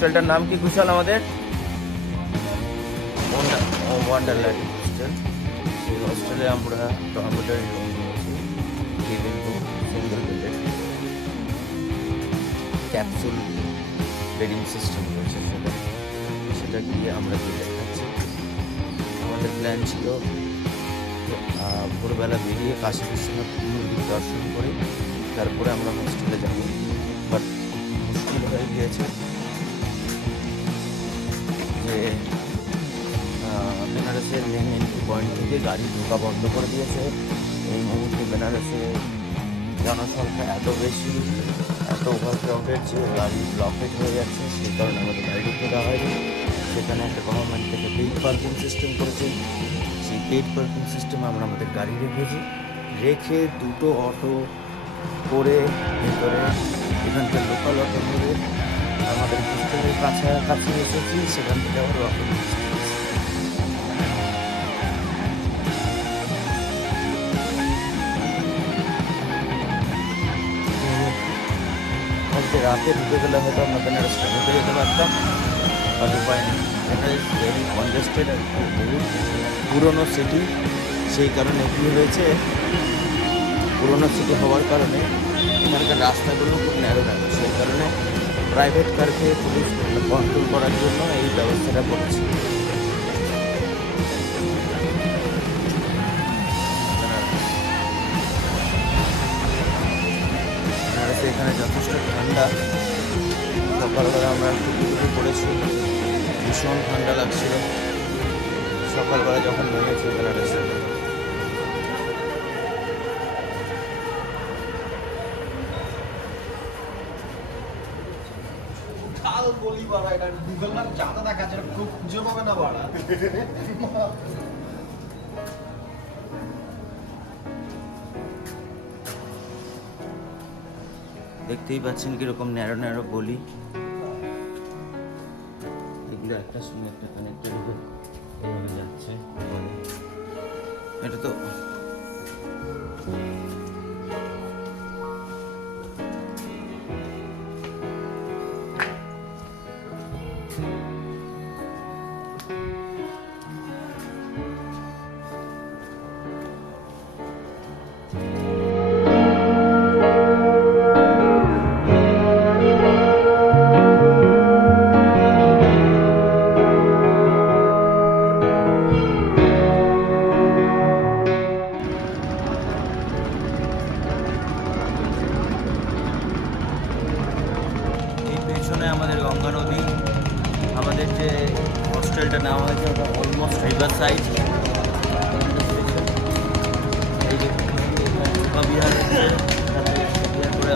হোস্টেলটার নাম কি কুশাল আমাদের? ওয়ান্ডারল্যান্ড হোস্টেল সেই হোস্টেলে আমরা ডরমেটরি রুম নিয়েছি cabin room single bedded capsule bedding system রয়েছে সেটা। সেটা গিয়ে আমরা গিয়ে দেখাচ্ছি। আমাদের প্ল্যান ছিল ভোরবেলা বেরিয়ে কাশী বিশ্বনাথ মন্দির দর্শন করে তারপরে আমরা হোস্টেলে যাব। বাট মুশকিল হয়ে গিয়েছে। বেনারসের মেন এন্ট্রি পয়েন্ট থেকে গাড়ি ঢোকা বন্ধ করে দিয়েছে। এই মুহূর্তে বেনারসে জনসংখ্যা এত বেশি, এত ওভারক্রাউডেড যে গাড়ি ব্লকেজ হয়ে যাচ্ছে, সেই কারণে আমাদের গাড়ি ঢুকতে দেওয়া হয়নি। সেখানে একটা গভর্নমেন্ট থেকে পেইড পার্কিং সিস্টেম করেছে। সেই পেইড পার্কিং সিস্টেমে আমরা আমাদের গাড়ি রেখেছি। রেখে দুটো অটো করে ভেতরে এখানকার লোকাল অটো ধরে আমাদের হোস্টেলের কাছাকাছি এসেছি। সেখান থেকে আবার অটো রাতে ঢুকে গেলে হয়তো আমরা রাস্তা ঢুকে যেতে পারতাম। আর উপায় নেই। বেনারস ভেরি কনজেস্টেড বহুত পুরনো সিটি সেই কারণে কী হয়েছে, পুরনো সিটি হওয়ার কারণে এখানকার রাস্তাগুলো খুব ন্যারো থাকে সেই কারণে প্রাইভেট কারকে পুলিশ কন্ট্রোল করার জন্য এই ব্যবস্থাটা করেছে। এখানে যথেষ্ট ঠান্ডা। সকালবেলা আমরা একটু টুকু পড়েছি ভীষণ ঠান্ডা লাগছিল। সকালবেলা যখন নেমেছি কাল বলি বাবা, এটা গুগল ম্যাপ চাঁদা দেখা খুব খুঁজে পাবে না বাড়া দেখতেই পাচ্ছেন কীরকম ন্যারো ন্যারো গলি এগুলো একটা সঙ্গে একটা কানেক্টেড হয়ে যাচ্ছে। এটা তো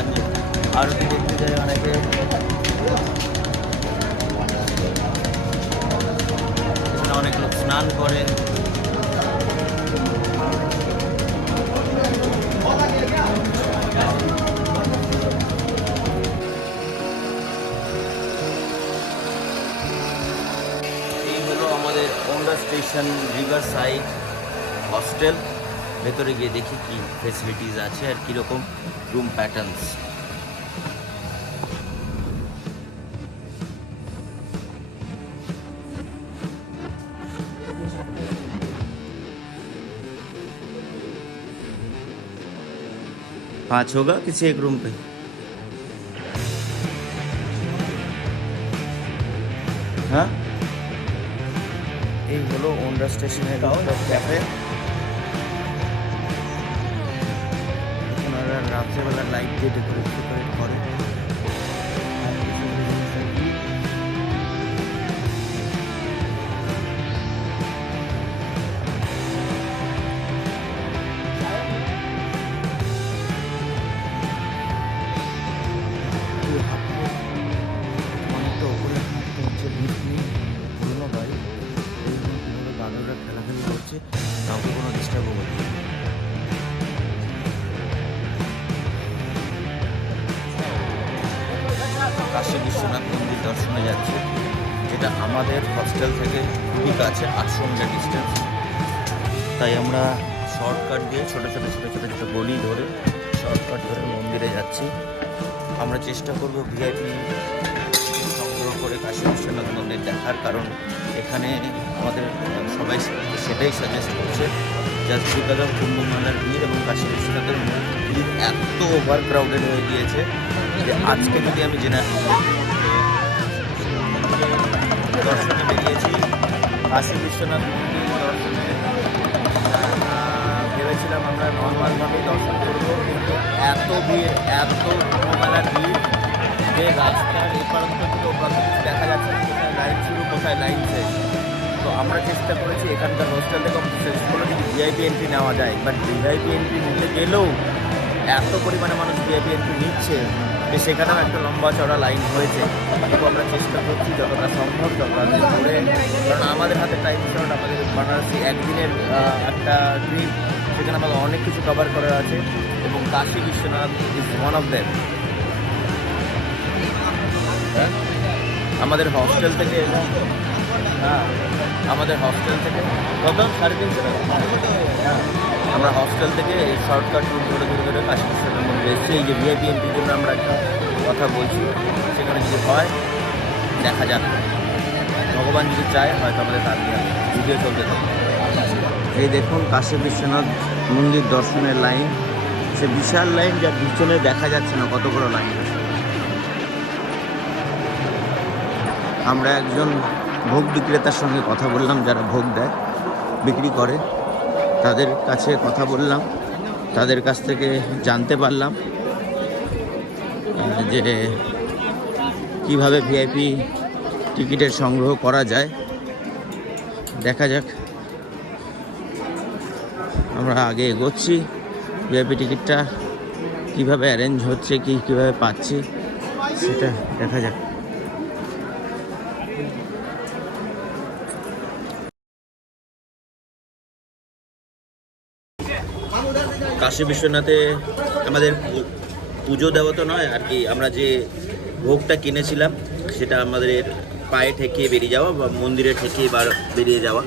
আছে আরতি দেখতে যায় অনেকে। অনেক লোক স্নান করে। আমাদের ওন্ডা স্টেশন রিভার সাইড ভেতরে গিয়ে দেখি কি ফেসিলিটিস আছে আর কীরকম রুম প্যাটার্নস पाँच होगा किसी एक रूम पे হ্যাঁ এই হলো ওন্ডা স্টেশনের ক্যাফে রাত্রেবেলা লাইট দিয়ে ডেকোরেট করে কাশী বিশ্বনাথ মন্দির দর্শনে যাচ্ছে। যেটা আমাদের হস্টেল থেকে খুবই কাছে, আটশো মিটার ডিস্টেন্স তাই আমরা শর্টকাট দিয়ে ছোটো ছোটো ছোটো ছোটো ছোটো গলি ধরে শর্টকাট ধরে মন্দিরে যাচ্ছি। আমরা চেষ্টা করব ভিআইপি সংগ্রহ করে কাশী বিশ্বনাথ মন্দির দেখার, কারণ এখানে আমাদের সবাই সেটাই সাজেস্ট করছে জাস্ট বিকজ অফ কুম্ভমেলার ভিড় এবং কাশী বিশ্বনাথের ভিড় এত ওভার ক্রাউডেড হয়ে গিয়েছে। যে আজকে যদি আমি জেনে দর্শনে বেরিয়েছি, কাশী বিশ্বনাথ মন্দির ভেবেছিলাম আমরা নর্মালভাবেই দর্শন করব, কিন্তু এত ভিড়, এত কুম্ভমেলার ভিড় যে রাস্তার এপার থেকে ওপার দেখা যাচ্ছে কোথায় লাইন শুরু, কোথায় লাইন শেষ। তো আমরা চেষ্টা করেছি এখানকার হোস্টেল থেকে শেষ করে যদি ভিআইপি এন্ট্রি নেওয়া যায়। বাট ভিআইপি এন্ট্রি নিতে গেলেও এত পরিমাণে মানুষ ভিআইপি এন্ট্রি নিচ্ছে। যে সেখানেও একটা লম্বা চড়া লাইন হয়েছে। তবু আমরা চেষ্টা করছি যতটা সম্ভব, যতটা করে কারণ আমাদের হাতে টাইম শর্ট আমাদের বানারসি একদিনের একটা ট্রিপ সেখানে আমাদের অনেক কিছু কভার করার আছে এবং Kashi Vishwanath is one of হ্যাঁ? আমাদের হস্টেল থেকে হ্যাঁ আমাদের হস্টেল থেকে। কত? সাড়ে তিনশো টাকা। হ্যাঁ আমরা হস্টেল থেকে শর্টকাট রুট ধরে ধরে ধরে কাশী বিশ্বনাথ এসেছি এই যে ভিআইপি জন্য আমরা একটা কথা বলছি, সেখানে যদি হয়, দেখা যাক। ভগবান যদি চায়, হয়তো আমাদের তার ভিডিও চলতে থাকে এই দেখুন, কাশী বিশ্বনাথ মন্দির দর্শনের লাইন। সে বিশাল লাইন যা পিছনে দেখা যাচ্ছে না, কত বড় লাইন। আমরা একজন ভোগ বিক্রেতার সঙ্গে কথা বললাম, যারা ভোগ দেয়, বিক্রি করে, তাদের কাছে কথা বললাম। তাদের কাছ থেকে জানতে পারলাম যে কীভাবে ভিআইপি টিকিটের সংগ্রহ করা যায়। দেখা যাক। আমরা আগে এগোচ্ছি, ভিআইপি টিকিটটা কীভাবে অ্যারেঞ্জ হচ্ছে, কি কীভাবে পাচ্ছি, সেটা দেখা যাক। কাশী বিশ্বনাথে আমাদের পুজো দেওয়া তো নয়, আর কি আমরা যে ভোগটা কিনেছিলাম, সেটা আমাদের পায়ে ঠেকিয়ে বেরিয়ে যাওয়া বা মন্দিরে ঠেকিয়ে বার বেরিয়ে যাওয়া।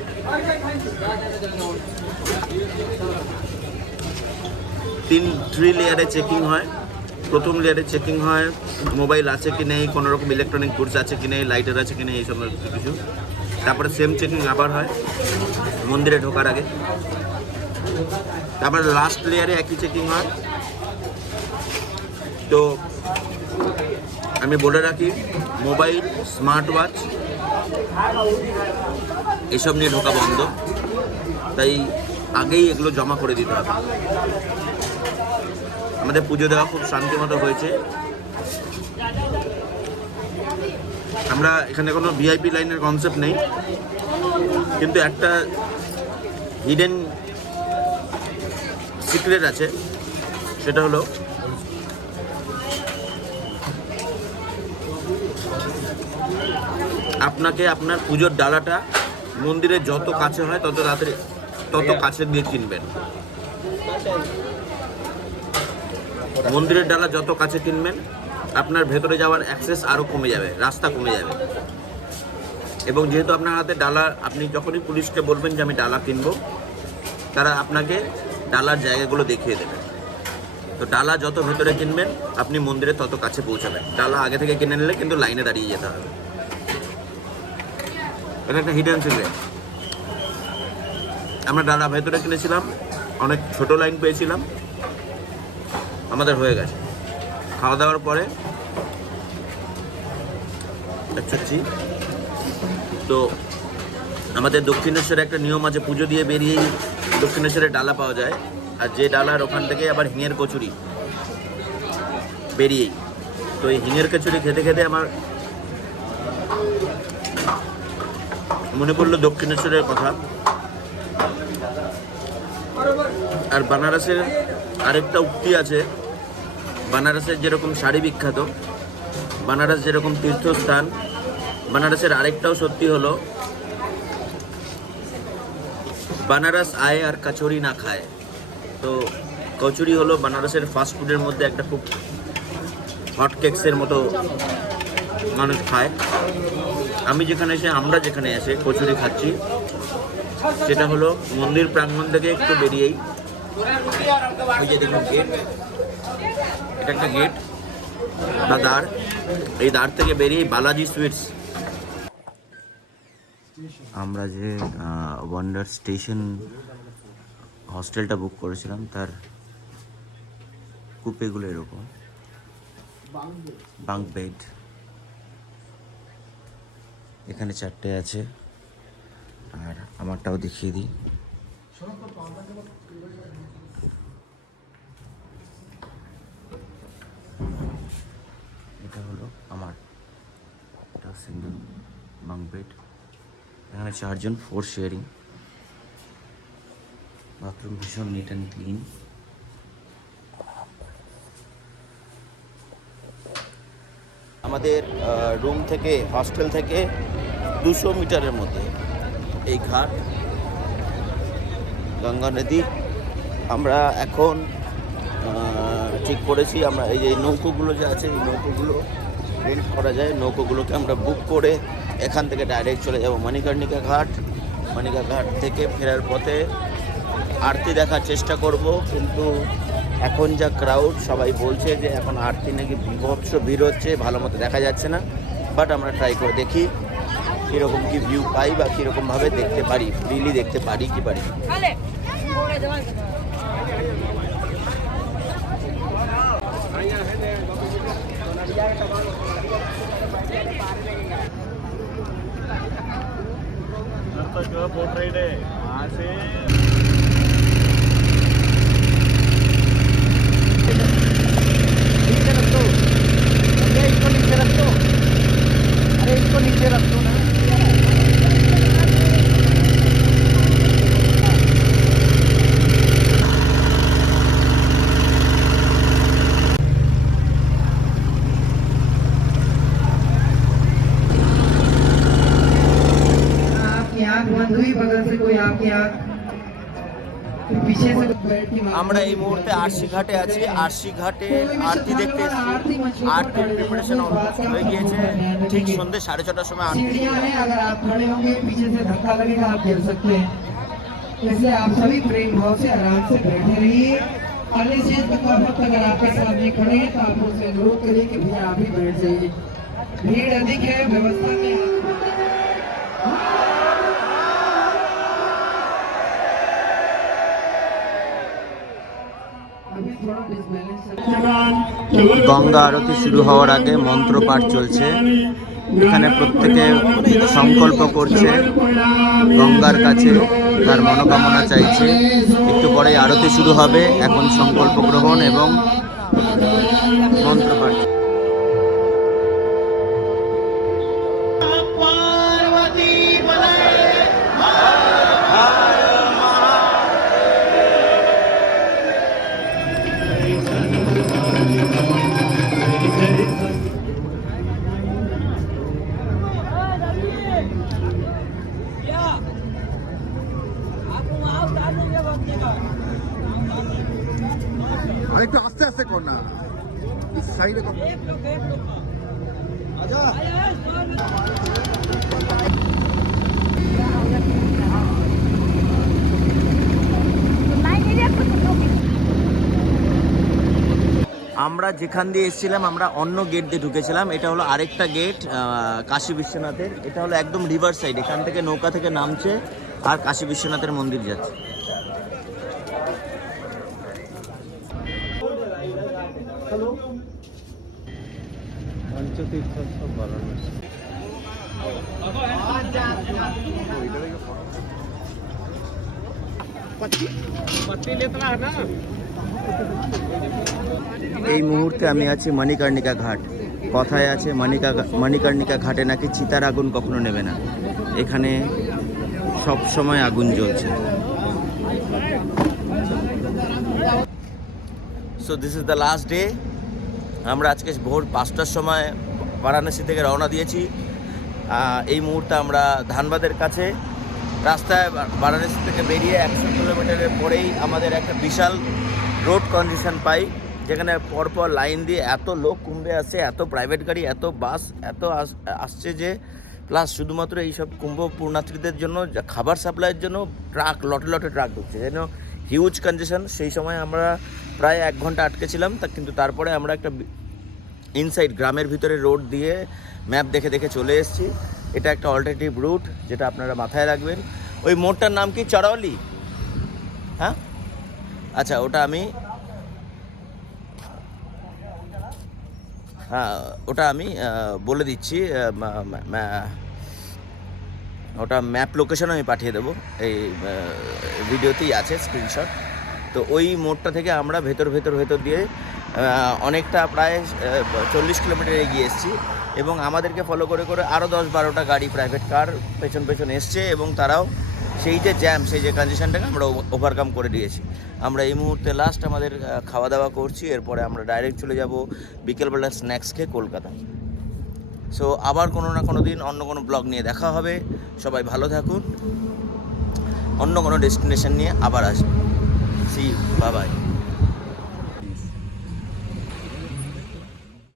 তিন থ্রি লেয়ারে চেকিং হয়। প্রথম লেয়ারে চেকিং হয় মোবাইল আছে কি নেই কোনো রকম ইলেকট্রনিক গুডস আছে কি নেই লাইটার আছে কি নেই, এই সমস্ত কিছু। তারপরে সেম চেকিং আবার হয়, মন্দিরে ঢোকার আগে। তারপর লাস্ট লেয়ারে একই চেকিং হয়। তো আমি বলে রাখি মোবাইল স্মার্ট ওয়াচ এসব নিয়ে ঢোকা বন্ধ। তাই আগেই এগুলো জমা করে দিতে হবে। আমাদের পুজো দেওয়া খুব শান্তি মতো হয়েছে। আমরা এখানে কোনো ভিআইপি লাইনের কনসেপ্ট নেই। কিন্তু একটা হিডেন সিক্রেট আছে। সেটা হলো আপনাকে আপনার পুজোর ডালাটা মন্দিরের যত কাছে হয় তত রাত্রে তত কাছে দিয়ে কিনবেন। মন্দিরের ডালা যত কাছে কিনবেন আপনার ভেতরে যাওয়ার অ্যাক্সেস আরও কমে যাবে রাস্তা কমে যাবে। এবং যেহেতু আপনার হাতে ডালা আপনি যখনই পুলিশকে বলবেন যে আমি ডালা কিনবো তারা আপনাকে ডালার জায়গাগুলো দেখিয়ে দেবেন। তো ডালা যত ভেতরে কিনবেন, আপনি মন্দিরে তত কাছে পৌঁছাবেন। ডালা আগে থেকে কিনে নিলে কিন্তু লাইনে দাঁড়িয়ে যেতে হবে। এটা একটা হিডেন সিক্রেট আমরা ডালা ভেতরে কিনেছিলাম, অনেক ছোট লাইন পেয়েছিলাম। আমাদের হয়ে গেছে। খাওয়া দাওয়ার পরে তো আমাদের দক্ষিণেশ্বরে একটা নিয়ম আছে, পুজো দিয়ে বেরিয়েই দক্ষিণেশ্বরে ডালা পাওয়া যায়। আর যে ডালার ওখান থেকে আবার হিঙের কচুরি বেরিয়েই। তো এই হিঙের কচুরি খেতে খেতে আমার মনে পড়ল দক্ষিণেশ্বরের কথা। আর বানারসের আরেকটা উক্তি আছে। বানারসের যেরকম শাড়ি বিখ্যাত, বানারস যেরকম তীর্থস্থান, বানারসের আরেকটাও সত্যি হলো বানারস আয় আর কচুরি না খায়। তো কচুরি হলো বানারসের ফাস্ট ফুডের মধ্যে একটা খুব হট কেকসের মতো মানুষ খায়। আমি যেখানে এসে, আমরা যেখানে এসে কচুরি খাচ্ছি, সেটা হলো মন্দির প্রাঙ্গণ থেকে একটু বেরিয়েই। ওই যে দেখুন গেট এটা একটা গেট বা দ্বার। এই দ্বার থেকে বেরিয়েই বালাজি সুইটস আমরা যে ওয়ান্ডার স্টেশন হস্টেলটা বুক করেছিলাম, তার কুপেগুলো এরকম। বাঙ্ক বেড এখানে চারটে আছে। আর আমারটাও দেখিয়ে দিই। এটা হলো আমার এটা সিঙ্গেল বাঙ্ক বেড এখানে চারজন ফোর শেয়ারিং বাথরুম ভীষণ নিট অ্যান্ড ক্লিন আমাদের রুম থেকে হস্টেল থেকে দুশো মিটারের মধ্যে এই ঘাট, গঙ্গা নদী। আমরা এখন ঠিক করেছি, আমরা এই যে নৌকোগুলো যে আছে, এই নৌকোগুলো রেন্ট করা যায়। নৌকোগুলোকে আমরা বুক করে এখান থেকে ডাইরেক্ট চলে যাব মণিকর্ণিকা ঘাট মণিকা ঘাট থেকে ফেরার পথে আরতি দেখার চেষ্টা করব, কিন্তু এখন যা ক্রাউড সবাই বলছে যে এখন আরতি নাকি বিভৎস ভিড় হচ্ছে, ভালো মতো দেখা যাচ্ছে না বাট আমরা ট্রাই করে দেখি কীরকম কি ভিউ পাই বা কীরকমভাবে দেখতে পারি ফ্রিলি দেখতে পারি কি পারি না। Vale. Voy a boat ride है वहाँ से आपकी আমরা এই মুহূর্তে আরশি ঘাটে আছি আরশি ঘাটে আরতি দেখতে এসেছি আরতির প্রিপারেশন হয়ে গিয়েছে ঠিক সন্ধ্যে সাড়ে ছটার সময় আরতি सीढ़ियां हैं अगर आप खड़े होंगे पीछे से धक्का लगेगा आप गिर सकते हैं इसलिए आप सभी प्रेम भाव से आराम से बैठे रहिए अगले स्टेज तक का भक्त अगर आपके सामने खड़े हैं तो आप उनसे अनुरोध करिए कि भैया आप ही बैठ जाइए भीड़ अधिक है व्यवस्था में গঙ্গা আরতি শুরু হওয়ার আগে মন্ত্রপাঠ চলছে। এখানে প্রত্যেকে সংকল্প করছে, গঙ্গার কাছে তার মনোকামনা চাইছে। একটু পরে আরতি শুরু হবে, এখন সংকল্প গ্রহণ এবং আরেকটু আস্তে আস্তে কর না। সাইডে কর। আমরা যেখান দিয়ে এসেছিলাম আমরা অন্য গেট দিয়ে ঢুকেছিলাম। এটা হলো আরেকটা গেট কাশী বিশ্বনাথের। এটা হলো একদম রিভার সাইড এখান থেকে নৌকা থেকে নামছে আর কাশী বিশ্বনাথের মন্দির যাচ্ছে। এই মুহূর্তে আমি আছি মণিকর্ণিকা ঘাট। কথায় আছে মণিকা মণিকর্ণিকা ঘাটে নাকি চিতার আগুন কখনো নেবে না। এখানে সব সময় আগুন জ্বলছে। So this is the last day আমরা আজকে ভোর পাঁচটার সময় বারাণসী থেকে রওনা দিয়েছি। এই মুহূর্তে আমরা ধানবাদের কাছে। রাস্তায় বারাণসী থেকে বেরিয়ে একশো কিলোমিটারের পরেই আমাদের একটা বিশাল রোড কন্ডিশন পাই, যেখানে পরপর লাইন দিয়ে এত লোক কুম্ভে আসছে এত প্রাইভেট গাড়ি, এত বাস এত আস- আসছে যে প্লাস শুধুমাত্র এইসব কুম্ভ পূর্ণার্থীদের জন্য খাবার সাপ্লাইয়ের জন্য ট্রাক লটে লটে ট্রাক ঢুকছে। যেন হিউজ কনজেশন সেই সময় আমরা প্রায় এক ঘণ্টা আটকে ছিলাম, তা কিন্তু তারপরে আমরা একটা ইনসাইড গ্রামের ভিতরে রোড দিয়ে ম্যাপ দেখে দেখে চলে এসেছি। এটা একটা অল্টারনেটিভ রুট যেটা আপনারা মাথায় রাখবেন। ওই মোড়টার নাম কি? চড়াওলি? হ্যাঁ? আচ্ছা ওটা আমি হ্যাঁ ওটা আমি বলে দিচ্ছি ওটা ম্যাপ লোকেশন আমি পাঠিয়ে দেবো। এই ভিডিওতেই আছে স্ক্রিনশট তো ওই মোড়টা থেকে আমরা ভেতর ভেতর ভেতর দিয়ে অনেকটা প্রায় চল্লিশ কিলোমিটার এগিয়ে এসেছি এবং আমাদেরকে ফলো করে করে আরও দশ বারোটা গাড়ি প্রাইভেট কার পেছন পেছন এসছে এবং তারাও সেই যে জ্যাম সেই যে কন্ডিশনটাকে আমরা ওভারকাম করে দিয়েছি। আমরা এই মুহূর্তে লাস্ট আমাদের খাওয়া দাওয়া করছি, এরপরে আমরা ডাইরেক্ট চলে যাব বিকেলবেলা স্ন্যাক্স খেয়ে কলকাতা। সো আবার কোনো না কোনো দিন অন্য কোনো ব্লগ নিয়ে দেখা হবে। সবাই ভালো থাকুন। অন্য কোনো ডেস্টিনেশন নিয়ে আবার আসবে। সি বাবাই